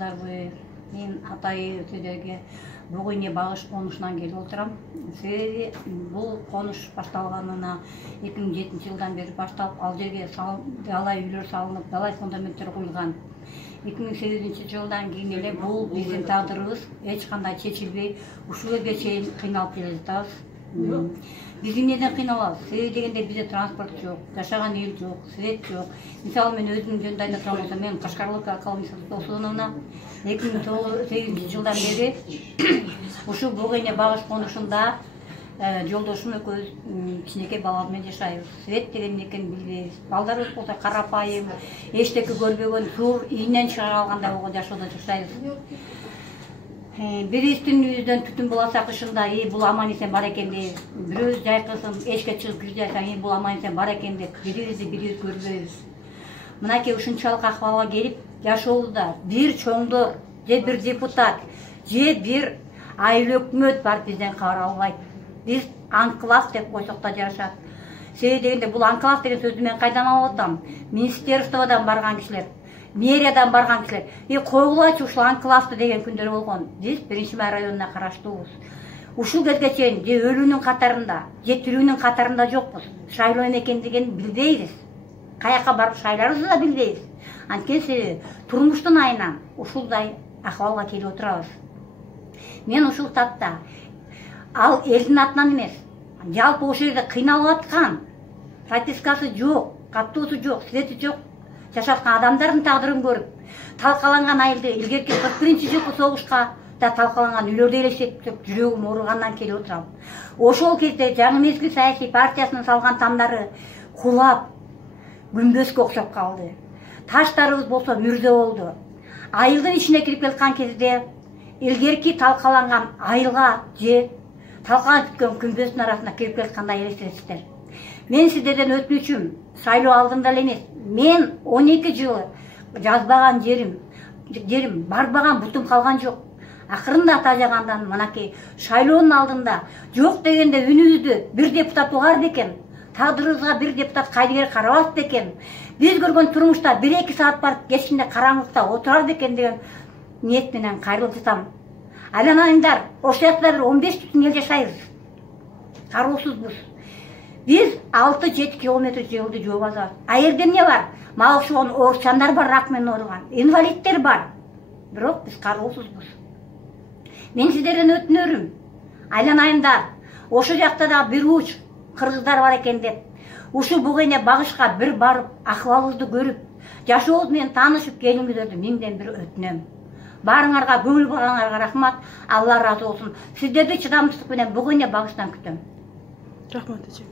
жылдарбы мен атайы өтөдөгө Бугуйне багыш конушунан келип отурам. Себеби бул конуш башталганына 2007 жылдан бери башталып, ал жерге далай үйлөр салынып, далай фундаменттер куюлган. 2008 жылдан кийин эле бул биздин тагдырыбыз эч кандай чечилбей, ушул жерге чейин кыйналып келе жатабыз. Биз эмнеден кыйналабыз? Себеби дегенде бизде транспорт жок, жашаган эл жок, свет жок. Мисалы мен өзүмдүн жөнүндө айта болсом, мен Кашкарлык Акалмисов Осуновна 2008 жылдан бери ушу Бугуйне багыш конушунда жолдошум экөөбүз кичинекей бала менен жашайбыз. Свет деген эмне экенин билбейбиз. Балдарыбыз болсо карапайым, эчтеке көрбөгөн, сур ийинен чыга калгандай болгон жашоодо жашайбыз. Бирибиздин үйүбүздөн түтүн буласа кышында, бул аман эсен бар экен дейбиз. Бирөөбүз жайкылсын, эчке чыгып кир жайсаң, бул аман эсен бар экен деп бирибизди бирибиз көрбөйбүз. Мынакей ушунчалык акыбалга келип, жашообузда бир чоңдор, же бир депутат, же бир айыл өкмөт бар бизден кабар албайт. Биз анклав деп койсок да жарашат. Себеби дегенде бул анклав деген сөздү мен кайдан алып атам? Министерстводон барган кишилер, мэриядан барган кишилер. Койгулачы ушул анклавды деген күндөр болгон. Биз 1-Май районуна караштуубуз. Ушул кезге чейин же өлүүнүн катарында, же тирүүнүн катарында жокпуз. Шайлоо эмне экендигин билбейбиз. Каяка барып шайларыбызды да билбейбиз. Анткени себеби турмуштун айынан ушулдай акыбалга келип отурабыз. Мен ушул тапта ал элдин атынан эмес, жалпы ошол жерде кыйналып аткан, пропискасы жок, каттоосу жок, свети жок жашаткан адамдардын тагдырын көрүп, талкаланган айылды илгерки 41-жылкы согушка да талкаланган үйлөрдү элестетип жүрөгүм ооругандан келип отурам. Ошол кезде жаңы мезгил саясий партиясынын салган тамдары кулап, күмбөзгө окшоп калды. Таштарыбыз болсо мүрдө болду. Айылдын ичине кирип келаткан кезде илгерки талкаланган айылга же талкаланып бүткөн күмбөздүн арасына кирип келаткандай элестетесиздер. Мен сиздерден өтүнүчүм, шайлоо алдында эле эмес, мен 12 жылы жазбаган жерим, барбаган бутум калган жок. Акырында тажагандан мынакей шайлоонун алдында жок дегенде үнүбүздү бир депутат угар бекен, тагдырыбызга бир депутат кайдыгер карабас бекен, биз көргөн турмушта 1-2 саат барып кечинде караңгылыкта отурар бекен деген ниет менен кайрылып жатам. Айланайындар, ошол жакта бир 15 бүтүн эл жашайбыз. Кароосузбуз. Биз 6-7 километр жолду жооп алабыз. А жерде эмне бар? Мага окшогон оорукчандар бар, рак менен ооруган, инвалидтер бар. Бирок биз кароосузбуз. Мен сиздерден өтүнөрүм. Айланайындар, ошол жакта да бир уч кыргыздар бар экен деп, ушу Бугуйне багышка бир барып, акыбалыбызды көрүп, жашообуз менен таанышып келиңиздерди миңден бир өтүнөм. Барыңарга, көңүл бургандарга рахмат. Алла ыраазы болсун. Сиздерди чыдамдуулук менен Бугуйне багыштан күтөм. Рахмат эже.